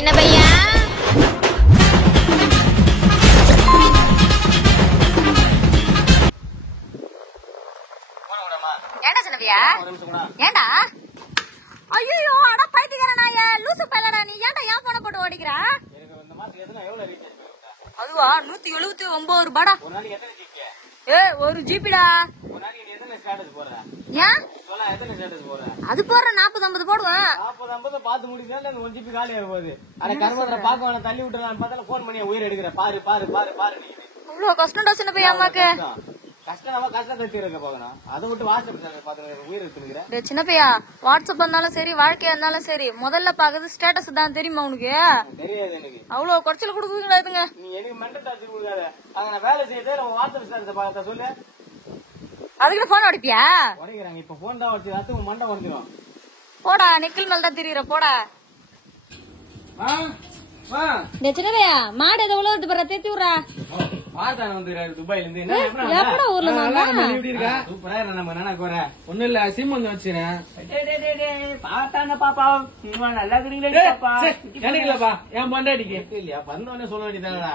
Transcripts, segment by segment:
சின்ன பையா ஏண்டா சின்ன பையா ஏண்டா ஐயோ அட பைத்தியக்கார நாயே லூசு பையலடா நீ ஏன்டா ஏன் போன போட்டு ஓடிக்கிற அதுவா 179 ரூபாடா ஒரு ஜிபிடா ஏன் அது போடுற 40-50 போடுவேன் 40-50 பார்த்து முடிக்கிறேன் 1 ஜிபி காலியாக போகுது அட கர்மத்துல பாக்க தள்ளி விட்டுறான்னு பார்த்தா போன் பண்ணி உயிர் எடுக்கிற பாரு பாரு பாரு பாரு நீ அவ்வளவு கஷ்டம்டா சின்ன பையா அம்மாக்கு கஷ்டம் கஷ்டத்தை தீர்க்க போகணும் அதை விட்டு வாட்ஸ்அப் பாத்து உயிர் எடுத்துக்கிறேன் சின்ன பையா வாட்ஸ்அப் இருந்தாலும் சரி வாழ்க்கையா இருந்தாலும் சரி முதல்ல பாக்குறது ஸ்டேட்டஸ் தான் தெரியுமா உனக்கு தெரியாது எனக்கு அவ்வளவு குறைச்சல் கொடுக்குறீங்களா இதுங்க நீ எனக்கு மென்டல் டார்ச்சர் கொடுக்காத அங்க நான் வேலை செய்யறதே வாட்ஸ்அப் ஸ்டேட்டஸ் பார்த்தா சொல்லு அதுக்கு போன் அடிப்பியா உடைக்கிறாங்க இப்ப போன் தான் வச்சு அது மண்டை உடைஞ்சிடும் போடா நிக்கல் மேல தான் தெரியுற போடா சின்னதையா மாடு எதை உள்ள வருது தேத்தி விடுறா மாதான் வந்து துபாயில இருந்து எப்படா ஊர்ல எப்படி இருக்கா சூப்பரா நம்ம என்ன குற ஒண்ணும் இல்ல சிம் வந்து வச்சுறேன் பாத்தான பாப்பா நல்லா இருக்கீங்களா என் பண்டாடிக்கு இல்லையா வந்தவனே சொல்ல வேண்டியதானடா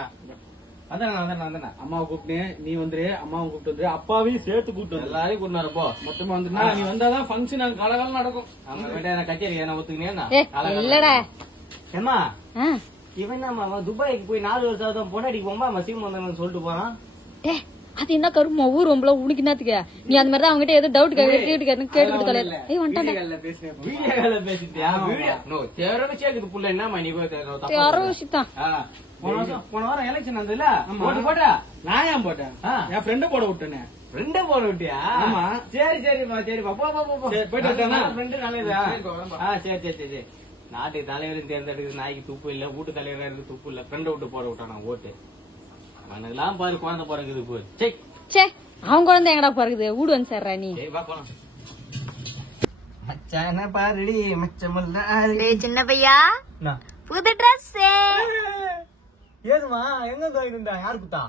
அம்மாவை கூப்பிட்டு நீ வந்துரு அம்மாவை கூப்பிட்டு வந்துரு அப்பாவையும் சேர்த்து கூப்பிட்டு எல்லாரையும் கூட்டு வரப்போ மொத்தமா வந்துருந்தா நீ வந்தாதான் பங்கன் காலகாலம் நடக்கும் அவங்க கிட்ட கச்சேரி என்ன ஒத்துக்கினேன் இல்லடா ஏமா இவன் துபாய்க்கு போய் 4 வருஷம் பொண்டாடிக்கு போமா சீம் வந்தான்னு சொல்லிட்டு போறான் அது என்ன கருமா ஊர் உங்கள உனக்கு என்னத்துக்கு நீ அந்த மாதிரி அவங்ககிட்ட ஏதோ டவுட் கேட்டுக்கிட்டு தொலைல ஏய் வந்துட்டானே வீடியோல பேசிட்டியா வீடியோ தேரவே சேக்குது புள்ள என்னமா நீ யாரோ விஷயம் போன வாரம் எலெக்ஷன் வந்ததுல ஓட்டு போட்டா நான் ஏன் போட்டேன் என் ஃப்ரெண்ட போட விட்டேனே ஃப்ரெண்ட போட விட்டியா ஆமா சரி சரிப்பா சரிப்பா போ போ போ போயிட்டு வந்தானா ஃப்ரெண்ட் நல்லதா சரி சரி சரி நாட்டுக்கு தலைவரும் தேர்ந்தெடுக்கிறது நாய்க்கு துப்பு இல்ல வீட்டு தலைவரா இருக்கு துப்பு இல்ல ஃப்ரெண்ட விட்டு போட விட்டானா ஓட்டு அவனுக்கெல்லாம் பாரு குழந்தை பிறகுது போய் சே அவன் குழந்தை எங்கடா பிறகுது வீடு வந்து சேர்றா நீ மச்சான பாருடி மச்சமல்ல சின்ன பையா புது டிரஸ் ஏதுமா எங்க இருந்தா யாரு குத்தா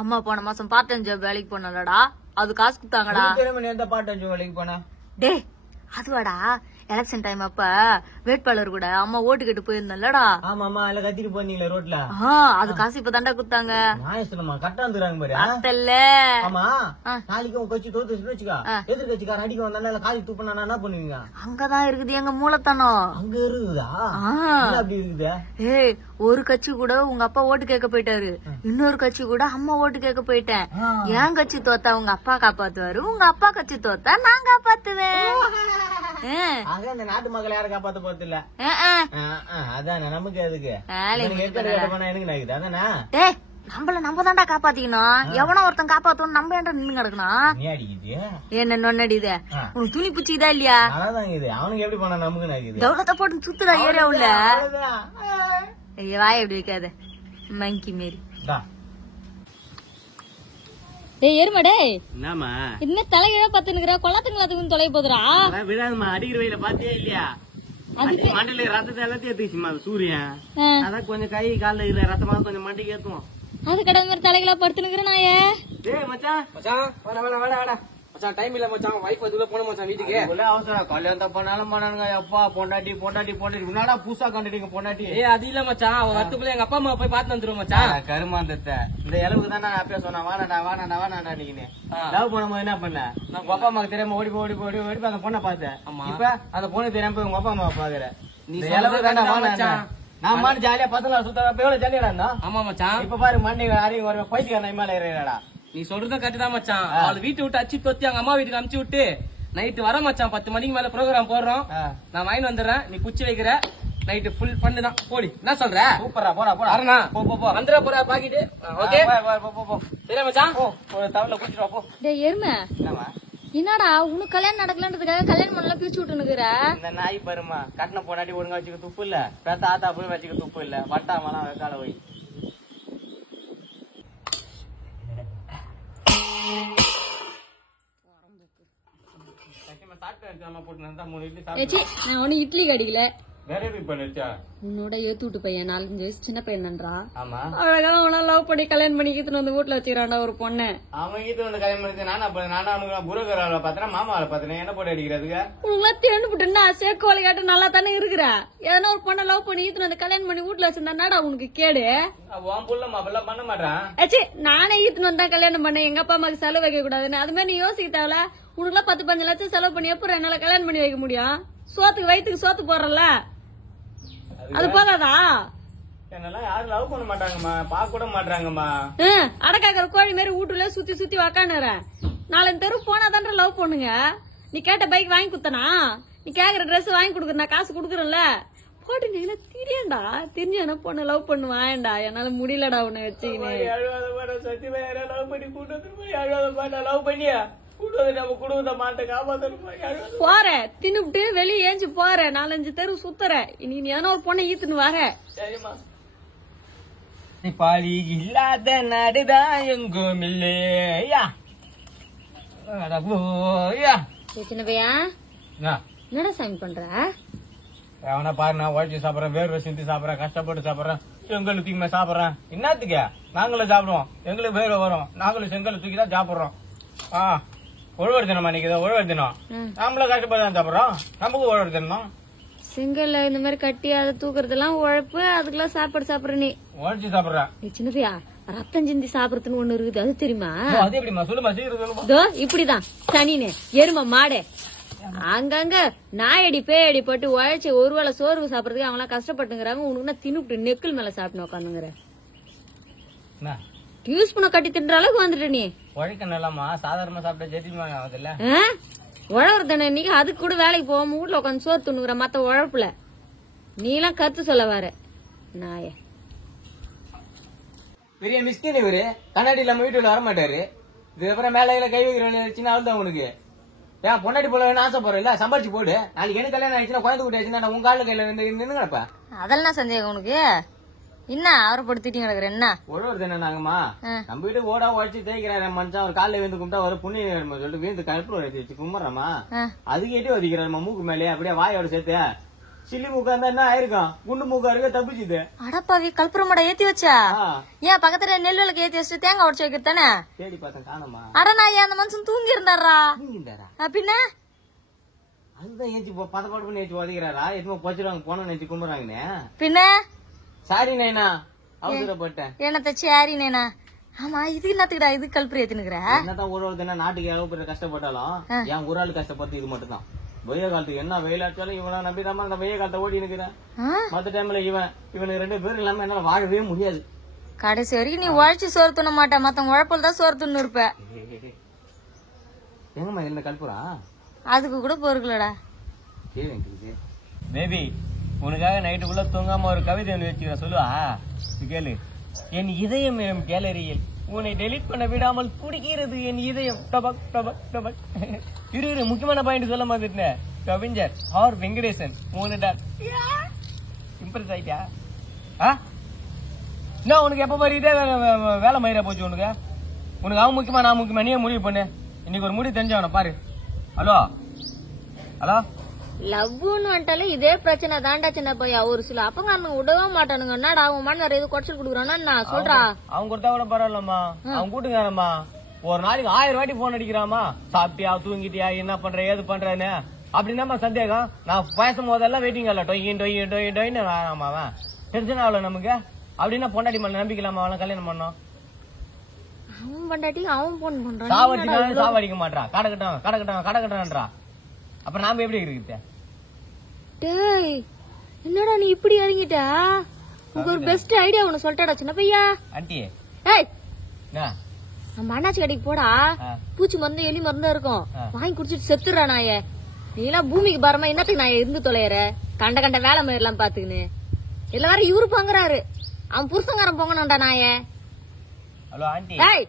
அம்மா போன மாசம் பார்ட் டைம் ஜாப் வேலைக்கு போனலடா அது காசு குத்தாங்கடா எந்த பார்ட் டைம் ஜாப் வேலைக்கு போனா டே அதுவாடா எலெக்ஷன் டைம் அப்ப வேட்பாளர் கூட அம்மா ஓட்டு கேட்டு போயிருந்தல்லடா ஆமா ஆமா இல்ல கத்திட்டு போனீங்களா ரோட்ல அது காசு இப்ப தாண்டா குடுத்தாங்க கரெக்டா வந்துறாங்க பாரு அத்தல்ல ஆமா நாளைக்கு உங்க கட்சி தோத்து வச்சுக்கா எதிர் கட்சிக்காரன் அடிக்க வந்தால காலி தூப்பினா என்ன பண்ணுவீங்க அங்கதான் இருக்குது எங்க மூலத்தனம் அங்க இருக்குதா அப்படி இருக்குதா ஏய் ஒரு கட்சி கூட உங்க அப்பா ஓட்டு கேட்க போயிட்டாரு இன்னொரு கட்சி கூட அம்மா ஓட்டு கேட்க போயிட்டேன் என் கட்சி தோத்தா உங்க அப்பா காப்பாத்துவாரு உங்க அப்பா கட்சி தோத்தா நான் காப்பாத்துவேன் அந்த நாட்டு மக்களை யாரும் காப்பாத்த போறது இல்ல அதான் நமக்கு எதுக்கு எனக்கு அதானா நம்மள நம்ம தாண்டா காப்பாத்திக்கணும் எவனோ ஒருத்தன் காப்பாத்தணும் நம்ம ஏன்டா நின்னு கிடக்கணும் நீ அடிக்குது என்ன நொன்னடித உனக்கு துணி பிடிச்சிதா இல்லையா அவனுக்கு எப்படி பண்ண நமக்கு டவுலத்தை போட்டு சுத்துடா ஏரியா உள்ள வாய எப்படி வைக்காத மங்கி மாரி எருமடே என்னமா என்ன தலைகீழ பத்துனுக்குற கொல்லாத்துங்களாத்துக்கு தொலை போதுரா விடாதுமா அடிக்கிற வயல பாத்தியே இல்லையா மண்டல ரத்தத்தை எல்லாத்தையும் ஏத்துச்சுமா சூரியன் அதான் கொஞ்சம் கை கால இல்ல ரத்தமா கொஞ்சம் மண்டைக்கு ஏத்துவோம் அது கடை மாதிரி தலைகளா படுத்துனுக்குற நாயே மச்சான் மச்சான் வாடா வாடா வாடா வாடா மச்சான் டைம் இல்ல மச்சான் வைஃப் அதுல போன மச்சான் வீட்டுக்கு அவசரம் கல்யாணம் பண்ணாலும் பண்ணானுங்க அப்பா பொண்டாட்டி பொண்டாட்டி பொண்டாட்டி முன்னாடா புதுசா கண்டுட்டீங்க பொண்டாட்டி அது இல்ல மச்சான் அவன் வரத்துக்குள்ள எங்க அப்பா அம்மா போய் பாத்து வந்துரும் மச்சான் கருமாந்தத்தை இந்த அளவுக்கு தானே நான் அப்பயே சொன்னேன் வாடாடா வாடாடா வாடாடா நீங்க லவ் பண்ணும்போது என்ன பண்ண உங்க அப்பா அம்மாக்கு தெரியாம ஓடி ஓடி ஓடி ஓடி அந்த பொண்ணை பார்த்தேன் இப்ப அந்த பொண்ணு தெரியாம போய் உங்க அப்பா அம்மா பாக்குற நீ அளவுக்கு தானே மச்சான் நான் மாட்டு ஜாலியா பசங்களா சுத்த எவ்வளவு ஜாலியா இருந்தா ஆமா மச்சான் இப்ப பாரு மண்ணி அறிவு வர பைத்தியக்காரன் மேல ஏறா நீ சொல்றதும் கரெக்ட் தான் மச்சான் அவளை வீட்டு விட்டு அச்சு தொத்தி அவங்க அம்மா வீட்டுக்கு அமுச்சு விட்டு நைட்டு வர மச்சான் 10 மணிக்கு மேல ப்ரோக்ராம் போடுறோம் நான் வாங்கி வந்துடுறேன் நீ குச்சி வைக்கிற நைட்டு ஃபுல் பண்ணு தான் போடி என்ன சொல்ற சூப்பரா போடா போடா அரணா போ போ போ வந்துற போற பாக்கிட்டு ஓகே போ சரி மச்சான் ஒரு தவளை குடிச்சிட்டு வா போ டேய் எருமை என்னடா உனக்கு கல்யாணம் நடக்கலன்றதுக்காக கல்யாணம் பண்ணலாம் பிரிச்சு விட்டுனுக்குற இந்த நாய் பாருமா கட்டின பொண்டாட்டி ஒழுங்கா வச்சுக்க துப்பு இல்ல பெத்த ஆத்தா போய் வச்சுக்க துப்பு இல்ல வட்டாமலாம் வெக்கால போய் இட்லி கடிக்கல வேற எப்படி பண்ணிருச்சா? உன்னோட ஏத்து விட்டு பையன் 4-5 வயசு சின்ன பையன் நன்றா. ஆமா. அழகா அவனா லவ் பண்ணி கல்யாணம் பண்ணி ஈத்துன்னு வந்து வீட்டுல வச்சுக்கிறான்டா ஒரு பொண்ணு. அவன் ஈத்து வந்து கல்யாணம் பண்ணி நானா அவனுக்கு புரோக்கரால பாத்தேன், மாமாவில பாத்தேன். என்ன போட்டு அடிக்கிறதுக்கு? உனக்கு தேண்டு போட்டுன்னா சேக்கோலை கேட்டு நல்லா தானே இருக்கிற. ஏன்னா ஒரு பொண்ணை லவ் பண்ணி ஈத்துன்னு வந்து கல்யாணம் பண்ணி வீட்டுல வச்சிருந்தாடா உனக்கு கேடு. உன் புள்ள மாப்பிள்ள பண்ண மாட்டான். ஏச்சி நானே ஈத்துன்னு வந்தா கல்யாணம் பண்ணேன், எங்க அப்பா அம்மாக்கு செலவு வைக்க கூடாதுன்னு. அது மாதிரி நீ யோசிக்க தேவல. உனக்குலாம் 10-15 லட்சம் செலவு பண்ணி எப்படி என்னால கல்யாணம் பண்ணி வைக்க முடியும்? சோத்துக்கு வயிற்றுக்கு சோத்து போடுறல, அது போதாதா? என்னெல்லாம் யாரும் லவ் பண்ண மாட்டாங்கம்மா, பாக்க கூட மாட்டாங்கம்மா. அடக்காக்கிற கோழி மாதிரி வீட்டுல சுத்தி சுத்தி உக்காந்துற. 4 தெரு போனாதான்ற லவ் பண்ணுங்க. நீ கேட்ட பைக் வாங்கி குத்தனா, நீ கேக்குற ட்ரெஸ் வாங்கி கொடுக்குற, நான் காசு குடுக்குறேன்ல. போட்டு நீ தெரியண்டா, தெரிஞ்ச பொண்ணு லவ் பண்ணுவான்டா. என்னால முடியலடா உன்னை வச்சுக்கினே. சத்தியமா லவ் பண்ணி கூட்டு லவ் பண்ணியா நம்ம குடும்பத்தை மாட்ட காப்பாத்தணும். போற தின்னுபிட்டு வெளியே ஏஞ்சி போற, 4-5 தெரு சுத்துற. இனி நீ ஏன்னா ஒரு பொண்ணை ஈத்துன்னு வர. சரிம்மா. பாலி இல்லாத நாடுதான் எங்கும் இல்லையா? சின்ன பையா என்னடா சாமி பண்ற? அவனா பாரு, நான் உழைச்சி சாப்பிடறேன், வேர்வை சிந்தி சாப்பிடறேன், கஷ்டப்பட்டு சாப்பிடறேன், செங்கல் தூக்கி சாப்பிடறேன். என்னத்துக்கு? நாங்களும் சாப்பிடுவோம், எங்களுக்கு வேர்வை வரும், நாங்களும் செங்கல் தூக்கி தான் சாப்பிடுறோம். உழவர் தினமா நிக்குது, உழவர் தினம். நாமளும் கஷ்டப்பட்டு தான் சாப்பிடுறோம், நமக்கு உழவர் தினம். செங்கல்ல இந்த மாதிரி கட்டி அதை தூக்குறதெல்லாம் உழைப்பு, அதுக்கெல்லாம் சாப்பாடு சாப்பிடுற நீ. உழைச்சி சாப்பிடுற. சின்னதையா ரத்தம் சிந்தி சாப்பிடறதுன்னு ஒண்ணு இருக்குது, அது தெரியுமா? அது எப்படிமா? சொல்லுமா, சீக்கிரம். இப்படிதான் சனினே எரும மாடு அங்கங்க நாயடி பேயடி போட்டு உழைச்சி ஒருவேளை சோறு சாப்பிடறதுக்கு அவங்க எல்லாம் கஷ்டப்பட்டுங்கிறாங்க. உனக்கு தின்னுட்டு நெக்கில் மேல சாப்பிட்டு உட்காந்துங்கிற. யூஸ் பண்ண கட்டி தின்ற அளவுக்கு வந்துட்ட நீ. உழைக்க நல்லாமா, சாதாரணமா சாப்பிட்டா ஜெட்டிமா ஆகுதுல்ல. உழவர் தானே இன்னைக்கு, அதுக்கு கூட வேலைக்கு போகாம வீட்டுல உட்காந்து சோறு துண்ணுங்கிற. மத்த உழப்புல நீ எல்லாம் கருத்து சொல்ல வர நாய. பெரிய மிஸ்கின் இவரு, கண்ணாடி இல்லாம வீட்டுல வர மாட்டாரு. இதுக்கப்புறம் மேல கை வைக்கிறேன் அவள்தான் உனக்கு. ஏன் பொண்டாட்டி போல ஆசைப்படுறல, சம்பாதிச்சு போடு. நாளைக்கு எனக்கு கல்யாணம் ஆயிடுச்சுன்னா, குழந்தை குட்டி ஆயிடுச்சுன்னா உங்க கால கையில நின்னுங்கப்பா. அதெல்லாம் சந்தேகம் உனக்கு என்ன? அவரை படுத்திட்டு கிடக்குற என்ன? உழவர் தானே நாங்கம்மா. நம்ம வீட்டு ஓடா உழைச்சி தேய்க்கிறாரு மனுஷன். ஒரு காலைல வீந்து கும்பிட்டா ஒரு புண்ணிய சொல்லிட்டு வீந்து கழுப்பு வச்சு கும்பிட்றாமா, அதுக்கிட்டே ஒதிக்கிறாருமா மூக்கு மேலே. அப்படியே வாயோட சேர்த்து சில்லி மூக்கா இருந்தா என்ன ஆயிருக்கும்? குண்டு மூக்கா இருக்க தப்பிச்சுது. அடப்பாவி, கல்புரமோட ஏத்தி வச்சா? ஏன் பக்கத்துல நெல் விளக்கு ஏத்தி வச்சுட்டு தேங்காய் உடச்சு வைக்கிறதானே? தேடி பார்த்தேன் காணமா. அட நான் அந்த மனுஷன் தூங்கி இருந்தாரா? பின்ன அதுதான் ஏச்சி பதப்பாடு பண்ணி ஏச்சி உதைக்கிறாரா? எதுவும் போச்சிருவாங்க போன நினைச்சு கும்பிடுறாங்கன்னு. பின்ன சாரி நைனா, அவசரப்பட்டேன். என்னத்த சாரி நைனா? ஆமா, இது என்னத்துக்குடா இது கல்புரி ஏத்தினுக்குற? என்னதான் ஒரு ஒருத்தன நாட்டுக்கு எவ்வளவு பேர் கஷ்டப்பட்டாலும் என் ஒரு ஆள் கஷ்டப்பட்டு இது மட்டும் தான். வெய்ய காலத்துக்கு என்ன வெயில் அடிச்சாலும் இவனை நம்பிடாம அந்த வெய்ய காலத்தை ஓடி இருக்கிறேன். மத்த டைம்ல இவனுக்கு 2 பேர் இல்லாம என்னால வாழவே முடியாது. கடைசி வரைக்கும் நீ உழைச்சு சோறு துண்ண மாட்ட, மத்தவங்க உழைப்பில் தான் சோறு துண்ணு இருப்ப. எங்கம்மா என்ன கல்புரா? அதுக்கு கூட பொறுக்கலடா. பேபி, உனக்காக நைட்டுக்குள்ள தூங்காம ஒரு கவிதை ஒன்று வச்சுக்கிற, சொல்லுவா கேளு. என் இதயம் என் கேலரியில் உன்னை டெலிட் பண்ண விடாமல் துடிக்கிறது என் இதயம். டபக் டபக் டபக். இரு முக்கியமான பாயிண்ட் சொல்ல மாதிரிட்டேன். கவிஞர் ஆர் வெங்கடேசன் இம்ப்ரெஸ் ஆயிட்டா? நான் உனக்கு எப்ப பாரு இதே வேலை மயிரா போச்சு உனக்கு. உனக்கு அவன் முக்கியமா நான் முக்கியமா, நீயே முடிவு பண்ணு. இன்னைக்கு ஒரு முடிவு தெரிஞ்சவன பாரு. ஹலோ ஹலோ, லவ்னு வந்துட்டாலே இதே பிரச்சனை தாண்டா சின்ன பையா. ஒரு சில அப்பங்க விடவே மாட்டானுங்க. என்னடா அவன் மணி நிறைய குறைச்சல் குடுக்குறானா நான் சொல்றா. அவன் கொடுத்தா கூட பரவாயில்லம்மா, அவன் கூட்டுக்காரம்மா. ஒரு நாளைக்கு 1000 வாட்டி போன் அடிக்கிறாமா, சாப்பிட்டியா தூங்கிட்டியா என்ன பண்ற ஏது பண்றேன்னு. அப்படின்னா சந்தேகம். நான் பேசும் போதெல்லாம் வெயிட்டிங் அல்ல, டொயின்னு வேணாமா அவன் டென்ஷன் ஆகல நமக்கு. அப்படின்னா பொண்டாட்டி மேல நம்பிக்கலாமா அவன் கல்யாணம் பண்ணோம்? அவன் பொண்டாட்டி அவன் போன் பண்றான், சாவடிக்க மாட்டான். கடக்கட்டான்றா. அப்புறம் நாம எப்படி இருக்குது? டேய் என்னடா நீ இப்படி இறங்கிட்ட? உனக்கு ஒரு பெஸ்ட் ஐடியா ஒண்ணு சொல்லிட்டா சின்ன பையா. ஆண்டி ஏய் நம்ம அண்ணாச்சி கடைக்கு போடா, பூச்சி மருந்து எலி மருந்து இருக்கும், வாங்கி குடிச்சிட்டு செத்துடுறா நாய. நீ எல்லாம் பூமிக்கு பாரமா என்னத்துக்கு நான் இருந்து தொலைற? கண்ட வேலை மாதிரிலாம் பாத்துக்கின்னு எல்லாரும் இவரு பங்குறாரு, அவன் புருஷங்காரன் பொங்கணும்டா நாய. Hello aunty. ஏய்